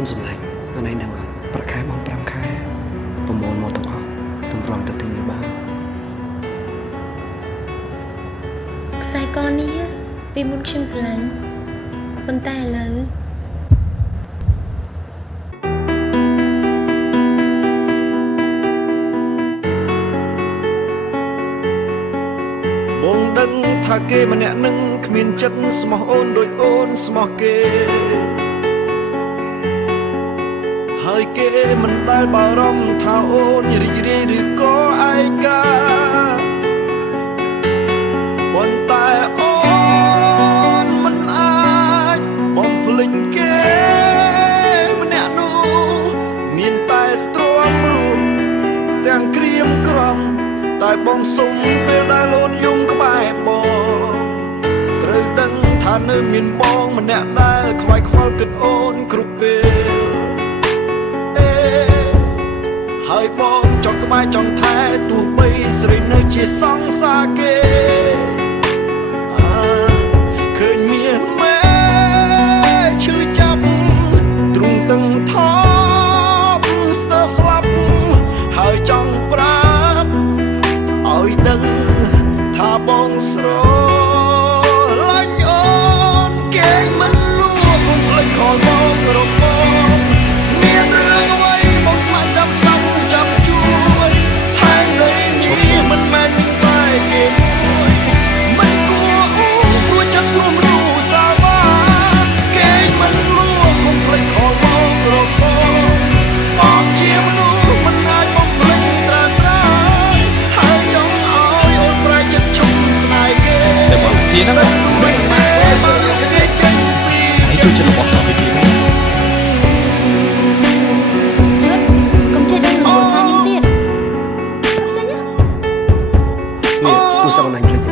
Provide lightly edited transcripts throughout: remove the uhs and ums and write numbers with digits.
អូនសម្លាញ់អានេះនឹងអត់ប្រាក់ខែបង5ខែប្រមូលមកទាំងអស់តម្រង់ទៅទិញវាបានខ្សែកនេះពីមុនខ្ញុំស្រឡាញ់ប៉ុន្តែឥឡូវបងដឹងថាគេម្នាក់នឹងគ្មានចិត្តស្មោះអូនដូចអូនស្មោះគេហើយគេមិនដែលបារម្ភថាអូនរីករាយឬក៏ឯកាប៉ុន្តែអូនមិនអាចបំភ្លេចគេម្នាក់នោះមានតែទ្រាំរស់ទាំងក្រៀមក្រំតែបងសុំពេលដែលអូនយំក្បែរបងត្រូវដឹងថានៅមានបងម្នាក់ដែលខ្វាយខ្វល់គិតអូនគ្រប់ពេលហើយបងចង់ក្បែរចង់ថែទោះបីស្រីនៅជាសង្សារគេឃើញមានម៉ែឈឺចាប់ទ្រង់ទាំងថប់ស្ទើរស្លាប់ហើយចង់ប្រាប់ឲ្យដឹងថាបងស្រឡាញ់អូនគេមិនលួងពុំភ្លេចខលបងរកបងមានរឿងអ្វីបងស្ម័គ្រចាំស្ដាប់ចាំជួយផែនដីនេះមិនមែនតែគេមួយមិនគួរអូនគួរចិត្តព្រមรู้សាវាគេមិនលួងពុំភ្លេចខលបងរកបងជាមនុស្សមិនអាចបំភ្លេចត្រាត្រាហើយចង់ឲ្យអូនប្រែចិត្តជុំស្នេហ៍គេតែបងសៀនហ្នឹងមិនមែនគេចេញហើយជួយចិត្តរបស់សាមីគេមកកុំចេះដឹងរបស់សាខ្ញុំទៀតចេញណានេះទូរស័ព្ទអូនអញភ្លេច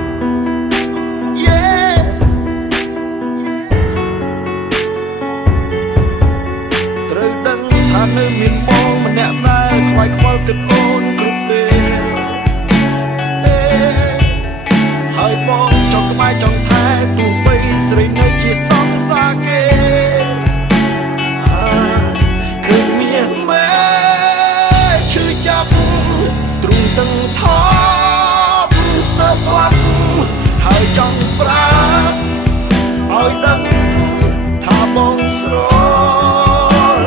ត្រូវដឹងថានៅមានបងម្នាក់ដែលខ្វាយខ្វល់គិតអូនគ្រប់ពេលហើយបងចង់ក្បែរចង់ថែទោះបីស្រីនៅជាសង្សារគេឃើញមានម៉ែឈឺចាប់ទ្រង់ទាំងថប់ស្ទើរស្លាប់ហើយចង់ប្រាប់ឲ្យដឹងថាបងស្រ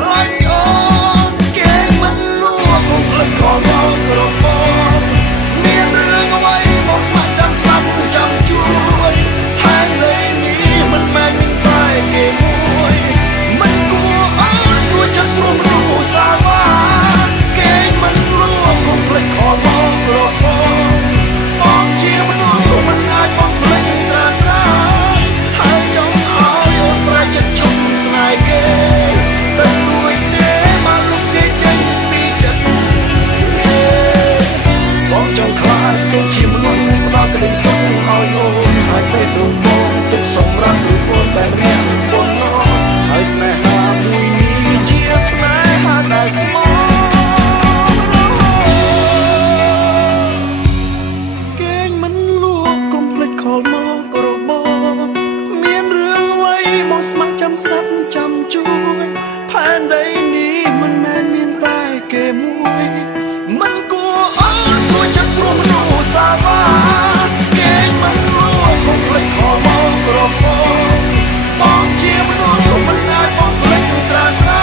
ឡាញ់អូនគេមិនលួងពុំភ្លេចខលបងរកបងមានរឿងអ្វីបងស្ម័គ្រចាំស្ដាប់ចាំជួយផែនដីនេះមិនមែនមានតែគេមួយមិនគួរអូនគួរចិត្តព្រមรู้សាវាគេមិនលួងពុំភ្លេចខលបងរកបងជាមនុស្សមិនអាចបំភ្លេចត្រាត្រាហើយចង់ឲ្យអូនប្រែចិត្តជុំស្នេហ៍គេតែរួចទេមកលុបគេចេញពីចិត្តបងចង់ខ្លាចទៅជាមនុស្សផ្ដល់ក្តីសុខឲ្យអូនហើយពេលទៅបងទុកសម្រាប់ឬអូនតែម្នាក់បងហើយស្នេហាមួយនេះជាស្នេហាដែលស្មោះគេមិនលួងកុំភ្លេចខលមករកបងមានរឿងអ្វីបងស្ម័គ្រចាំស្ដាប់ចាំជួយផែនដីនេះមិនមែនមានតែគេមួយមិនគួរអូនគួរចិត្តព្រមรู้សាវាគេមិនលួងកុំភ្លេចខលមករកបងជាមនុស្សមិនអាចបំភ្លេចត្រាត្រា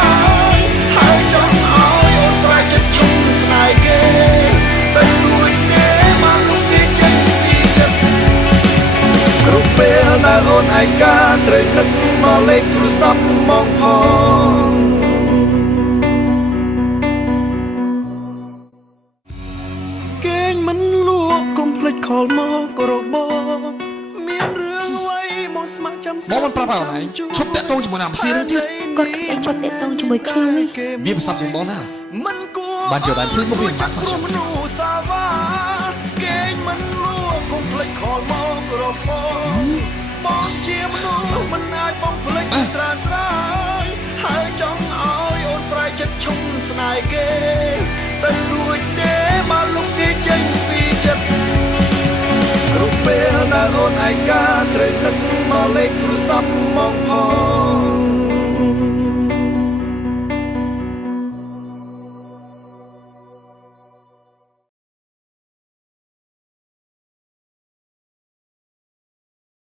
ហើយចង់ឲ្យអូនប្រែចិត្តជុំស្នេហ៍គេតែរួចទេមកលុបគេចេញពីចិត្តគ្រប់ពេលដែលអូនឯកាត្រូវនឹកមកលេខទូរស័ព្ទមកផងគេមិនលួងកុំភ្លេចខលមកករកបងមានរឿងអ្វីមកស្ម័គ្រចាំស្ដាប់បងមិនប្រាប់ឲ្យឈប់តាក់ទងជាមួយណាម្សៀនទៀតគាត់គ្មានជប់តាក់ទងជាមួយខ្ញុំទេវាប្រសពជាងបងណាមិនគួរបានចូលបានភ្លេចមកវាបានសោះខ្ញុំសាវាគេមិនលួងកុំភ្លេចខលមករកបងជាមនុស្សមិនអាចបំភ្លេចត្រាត្រាហើយចង់ឲ្យអូនប្រែចិត្តឈុំស្នេហ៍គេទៅរួចទេមកលុបគេចេញពីចិត្តគ្រប់ពេលដែលអូនឯកាត្រូវនឹកមកលេខទូរស័ព្ទមកផង